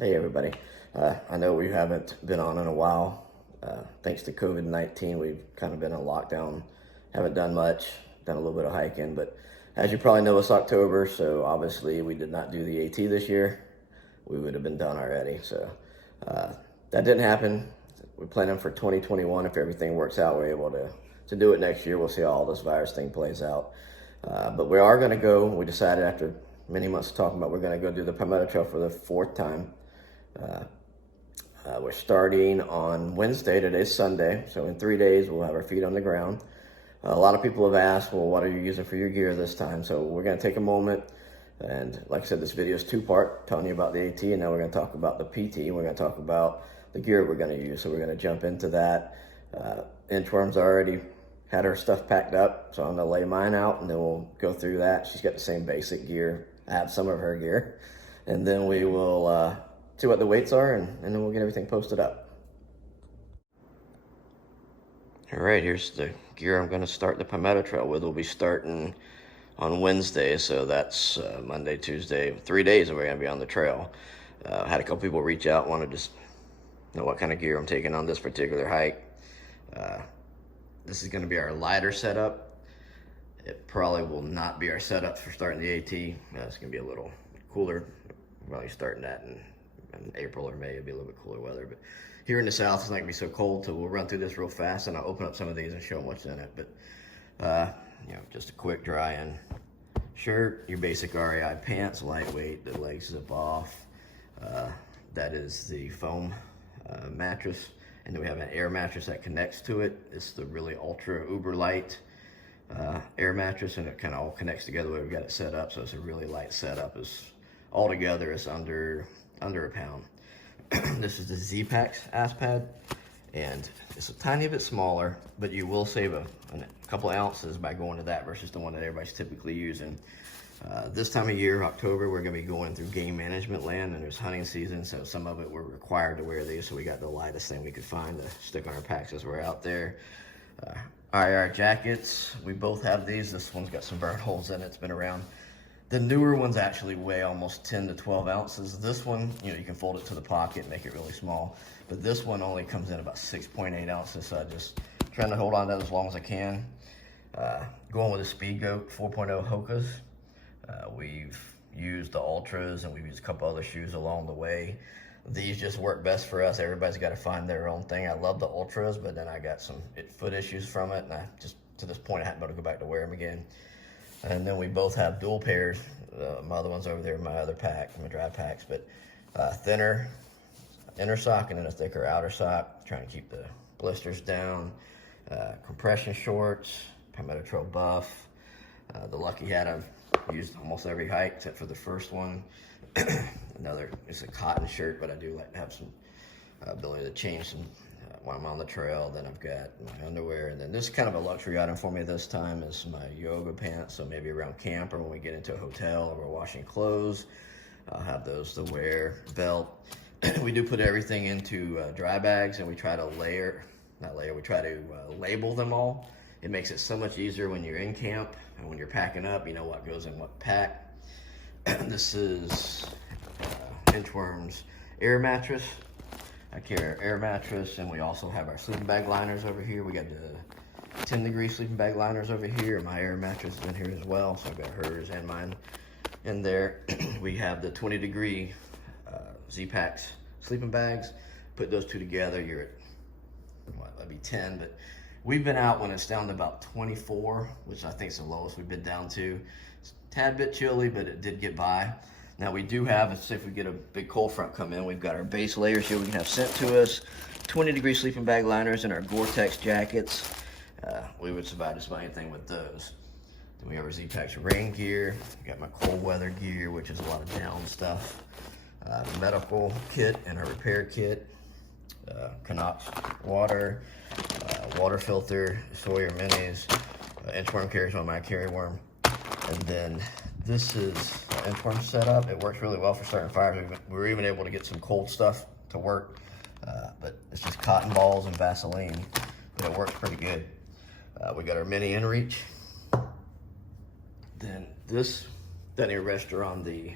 Hey everybody. I know we haven't been on in a while. Thanks to COVID-19, we've kind of been in lockdown. Haven't done much, done a little bit of hiking, but as you probably know, it's October, so obviously we did not do the AT this year. We would have been done already, so uh, that didn't happen. We're planning for 2021. If everything works out, we're able to do it next year. We'll see how all this virus thing plays out. But we are going to go. We decided after many months of talking about we're going to go do the Palmetto Trail for the fourth time. We're starting on Wednesday. Today's Sunday, so in 3 days we'll have our feet on the ground. A lot of people have asked, well, what are you using for your gear this time? So we're going to take a moment, and like I said, this video is two-part, telling you about the AT, and now we're going to talk about the PT. We're going to talk about the gear we're going to use. So we're going to jump into that. Inchworm's already had her stuff packed up, so I'm going to lay mine out, and then we'll go through that. She's got the same basic gear. I have some of her gear, and then we will see what the weights are, and then we'll get everything posted up. All right, here's the gear I'm going to start the Palmetto Trail with. We'll be starting on Wednesday, so that's Monday, Tuesday, 3 days, and we're going to be on the trail. I had a couple people reach out, wanted to know what kind of gear I'm taking on this particular hike. This is going to be our lighter setup. It probably will not be our setup for starting the AT. It's going to be a little cooler. We're probably starting that in April or May. It'll be a little bit cooler weather, but here in the south it's not gonna be so cold, so we'll run through this real fast, and I'll open up some of these and show them what's in it. But just a quick dry-in shirt, your basic REI pants, lightweight, the legs zip off. That is the foam mattress, and then we have an air mattress that connects to it. It's the really ultra uber light air mattress, and it kind of all connects together the way we've got it set up, so it's a really light setup. All together it's under a pound. This is the Z-Packs ass pad, and it's a tiny bit smaller, but you will save a couple ounces by going to that versus the one that everybody's typically using. This time of year, October, we're going to be going through game management land, and there's hunting season, so some of it we're required to wear these, so we got the lightest thing we could find to stick on our packs as we're out there. IR jackets, we both have these. This one's got some burn holes in it. It's been around. The newer ones actually weigh almost 10 to 12 ounces. This one, you can fold it to the pocket and make it really small. But this one only comes in about 6.8 ounces, so I'm just trying to hold on to that as long as I can. Going with the Speed Goat 4.0 Hokas. We've used the Ultras, and we've used a couple other shoes along the way. These just work best for us. Everybody's got to find their own thing. I love the Ultras, but then I got some foot issues from it, and I just, to this point, I haven't been able to go back to wear them again. And then we both have dual pairs. My other one's over there in my other pack, my dry packs, but thinner inner sock and then a thicker outer sock, trying to keep the blisters down. Compression shorts, Palmetto Trail buff. The Lucky hat I've used almost every hike except for the first one. It's a cotton shirt, but I do like to have some ability to change some when I'm on the trail. Then I've got my underwear, and then this is kind of a luxury item for me this time is my yoga pants. So maybe around camp or when we get into a hotel or we're washing clothes, I'll have those to wear. Belt. We do put everything into dry bags, and we try to we try to label them all. It makes it so much easier when you're in camp and when you're packing up, you know what goes in what pack. This is Inchworm's air mattress. I carry our air mattress, and we also have our sleeping bag liners over here. We got the 10-degree sleeping bag liners over here. My air mattress is in here as well, so I've got hers and mine in there. We have the 20-degree Z-Packs sleeping bags. Put those two together, you're at, that'd be 10, but we've been out when it's down to about 24, which I think is the lowest we've been down to. It's a tad bit chilly, but it did get by. Now we do have, let's say if we get a big cold front come in, we've got our base layers here we can have sent to us, 20-degree sleeping bag liners, and our Gore-Tex jackets. We would survive just about anything with those. Then we have our Z-Packs rain gear. We got my cold weather gear, which is a lot of down stuff. Medical kit and a repair kit. Canucks water, water filter, Sawyer minis. Inchworm carries on my carry worm. And then this is an Inchworm setup. It works really well for starting fires. We were even able to get some cold stuff to work, but it's just cotton balls and Vaseline, but it works pretty good. We got our mini inReach. Then this down here rests on the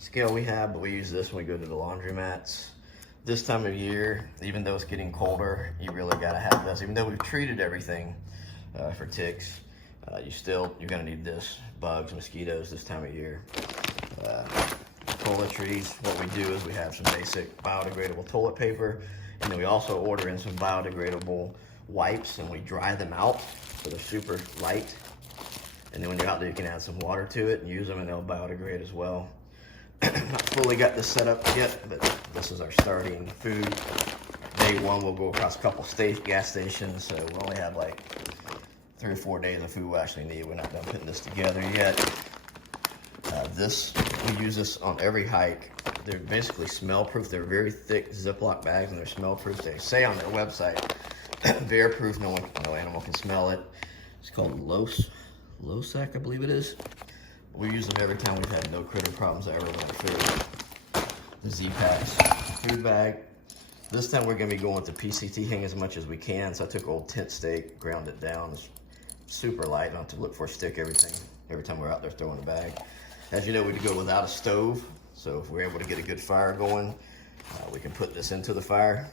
scale we have, but we use this when we go to the laundromats. This time of year, even though it's getting colder, you really gotta have this. Even though we've treated everything for ticks, you're gonna need this. Bugs, mosquitoes this time of year. Toiletries, what we do is we have some basic biodegradable toilet paper, and then we also order in some biodegradable wipes, and we dry them out so they're super light. And then when you're out there, you can add some water to it and use them, and they'll biodegrade as well. Not fully got this set up yet, but this is our starting food. Day one, we'll go across a couple gas stations, so we'll only have like 3 or 4 days of food we actually need. We're not done putting this together yet. We use this on every hike. They're basically smell-proof. They're very thick Ziploc bags, and they're smell-proof. They say on their website, bear-proof, no animal can smell it. It's called Losac, I believe it is. We use them every time. We've had no critter problems ever with our food. The Z-Packs food bag. This time we're gonna be going to PCT hang as much as we can. So I took old tent stake, ground it down. It's super light. I don't have to look for a stick every time we're out there throwing a bag. As you know, we go without a stove. So if we're able to get a good fire going, we can put this into the fire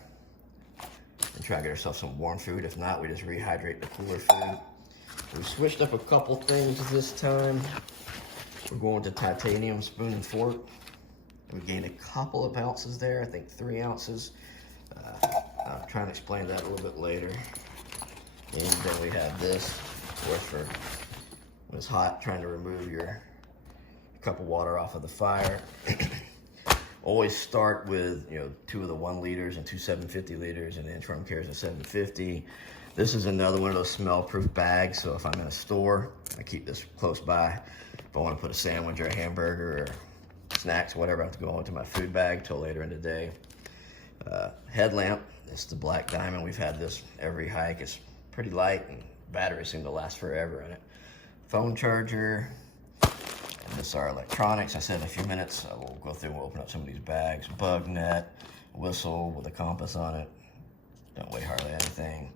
and try to get ourselves some warm food. If not, we just rehydrate the cooler food. We switched up a couple things this time. We're going to titanium spoon and fork. We gained a couple of ounces there, I think 3 ounces. I'll try and explain that a little bit later. And then we have this, of course, for when it's hot, trying to remove your cup of water off of the fire. Always start with 2 of the 1 liters and 2 750 liters, and the interim carries a 750. This is another one of those smell-proof bags, so if I'm in a store, I keep this close by. If I want to put a sandwich or a hamburger or snacks, whatever, I have to go into my food bag till later in the day. Headlamp, it's the Black Diamond. We've had this every hike. It's pretty light, and batteries seem to last forever in it. Phone charger. And this is our electronics. I said in a few minutes, we'll go through and we'll open up some of these bags. Bug net, whistle with a compass on it. Don't weigh hardly anything.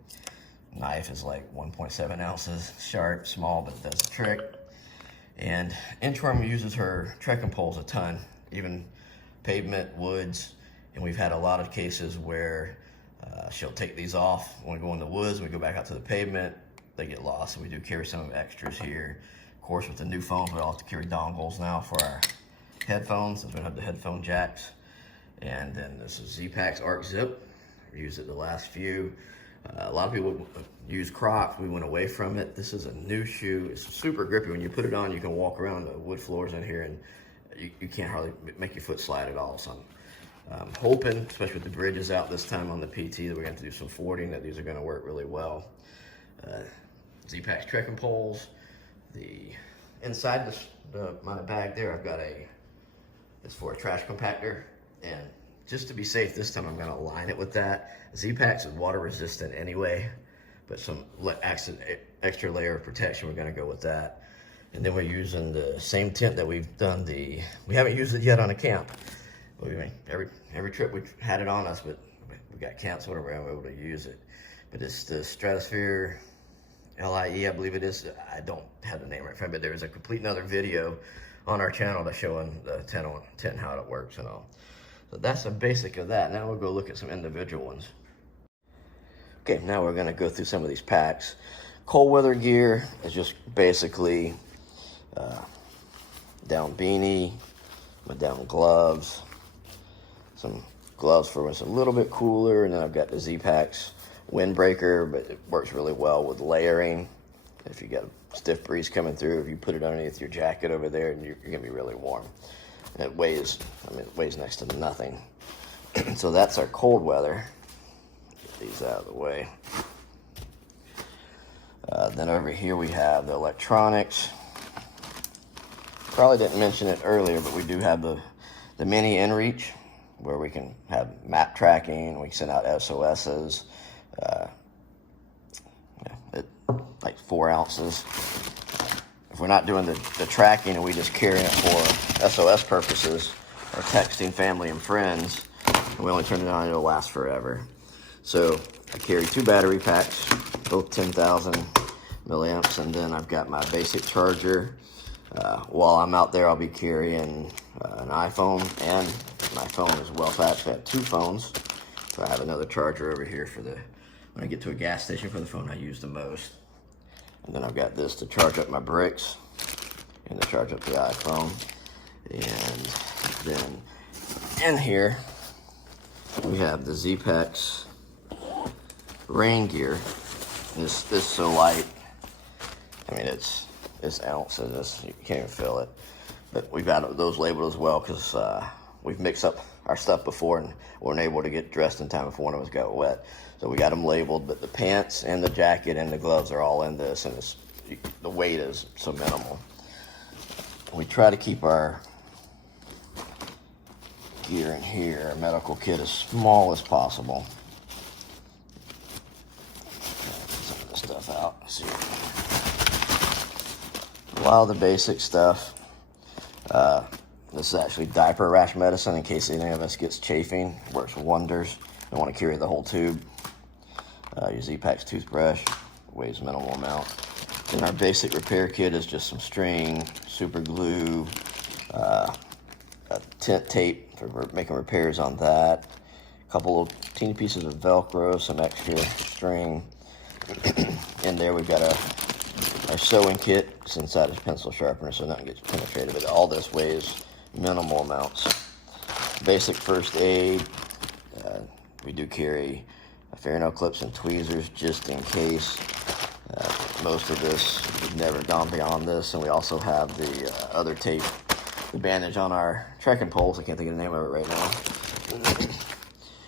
Knife is like 1.7 ounces, sharp, small, but it does the trick. And Inchworm uses her trekking poles a ton, even pavement, woods, and we've had a lot of cases where she'll take these off when we go in the woods, we go back out to the pavement, they get lost, so we do carry some extras here. Of course, with the new phones, we all have to carry dongles now for our headphones, since we don't have the headphone jacks. And then this is Z-Packs Arc Zip. We used it the last few. A lot of people use Crocs. We went away from it. This is a new shoe. It's super grippy. When you put it on, you can walk around the wood floors in here, and you can't hardly make your foot slide at all. So I'm hoping, especially with the bridges out this time on the PT, that we're going to do some fording, that these are going to work really well. Z-Packs trekking poles. The inside my bag there, I've got it's for a trash compactor, and just to be safe this time, I'm going to line it with that. Z-Packs is water resistant anyway, but some extra layer of protection, we're going to go with that. And then we're using the same tent that we've done we haven't used it yet on a camp. Every trip we've had it on us, but we got camps where we're able to use it. But it's the Stratosphere LIE, I believe it is. I don't have the name right in front, but there is a complete another video on our channel that's showing the tent and how it works and all. So that's the basic of that. Now we'll go look at some individual ones. Okay, now we're gonna go through some of these packs. Cold weather gear is just basically down beanie, with down gloves, some gloves for when it's a little bit cooler, and then I've got the Z-Packs windbreaker, but it works really well with layering. If you got a stiff breeze coming through, if you put it underneath your jacket over there, and you're gonna be really warm. And it weighs next to nothing. So that's our cold weather. Get these out of the way. Then over here we have the electronics. Probably didn't mention it earlier, but we do have the mini inReach, where we can have map tracking. We can send out SOSs. Like 4 ounces. If we're not doing the tracking and we just carry it for SOS purposes or texting family and friends, and we only turn it on, it'll last forever. So I carry 2 battery packs, both 10,000 milliamps, and then I've got my basic charger. While I'm out there, I'll be carrying an iPhone and my phone as well. So I actually have 2 phones. So I have another charger over here for when I get to a gas station for the phone I use the most. And then I've got this to charge up my bricks and to charge up the iPhone. And then in here, we have the Z-Packs rain gear. This is so light. I mean, it's ounces. You can't even feel it. But we've got those labeled as well because we've mixed up our stuff before and weren't able to get dressed in time before one of us got wet. So we got them labeled, but the pants and the jacket and the gloves are all in this, and the weight is so minimal. We try to keep our gear in here, our medical kit, as small as possible. Some of this stuff out. Let's see. A lot of the basic stuff. This is actually diaper rash medicine in case any of us gets chafing. Works wonders. Don't want to carry the whole tube. Your Z-Packs toothbrush, weighs minimal amount. Then our basic repair kit is just some string, super glue, a tent tape for making repairs on that, a couple of teeny pieces of Velcro, some extra string. In there we've got our sewing kit. It's inside a pencil sharpener so nothing gets penetrated, but all this weighs minimal amounts. Basic first aid. We do carry fingernail clips and tweezers just in case. Most of this, we've never gone beyond this, and we also have the other tape, the bandage on our trekking poles. I can't think of the name of it right now.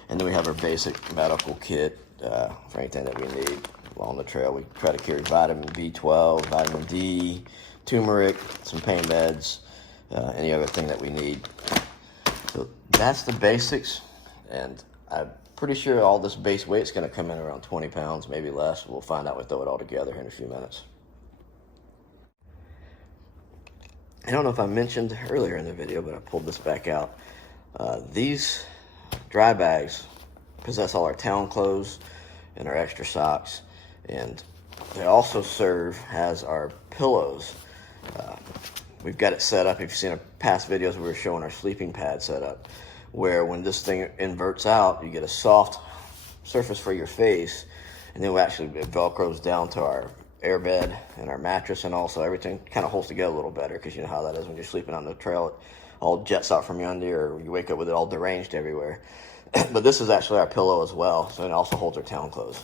And then we have our basic medical kit for anything that we need along the trail. We try to carry vitamin B12, vitamin D, turmeric, some pain meds, any other thing that we need. So that's the basics, and I'm pretty sure all this base weight is going to come in around 20 pounds, maybe less. We'll find out. We throw it all together here in a few minutes. I don't know if I mentioned earlier in the video, but I pulled this back out. These dry bags possess all our town clothes and our extra socks, and they also serve as our pillows. We've got it set up, if you've seen our past videos, we were showing our sleeping pad setup, where when this thing inverts out, you get a soft surface for your face, and then it velcros down to our airbed and our mattress, and also everything kind of holds together a little better, because you know how that is when you're sleeping on the trail. It all jets out from you under you, or you wake up with it all deranged everywhere. But this is actually our pillow as well, so it also holds our town clothes.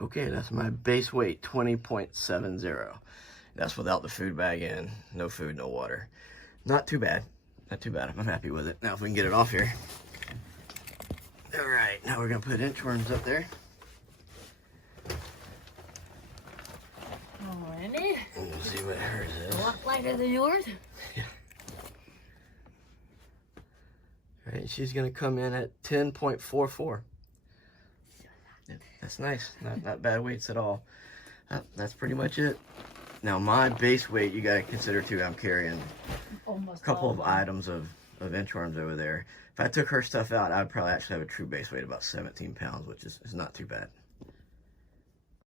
Okay, that's my base weight, 20.70. That's without the food bag in. No food, no water. Not too bad. Not too bad. I'm happy with it. Now if we can get it off here. All right, now we're gonna put inchworms up there. Alrighty. And we'll see what hers is. A lot lighter than yours. Yeah. All right, she's gonna come in at 10.44. Yeah, that's nice. Not bad weights at all. That's pretty much it. Now my base weight, you gotta consider too, I'm carrying a couple of items of inchworms over there. If I took her stuff out, I would probably actually have a true base weight of about 17 pounds, which is not too bad.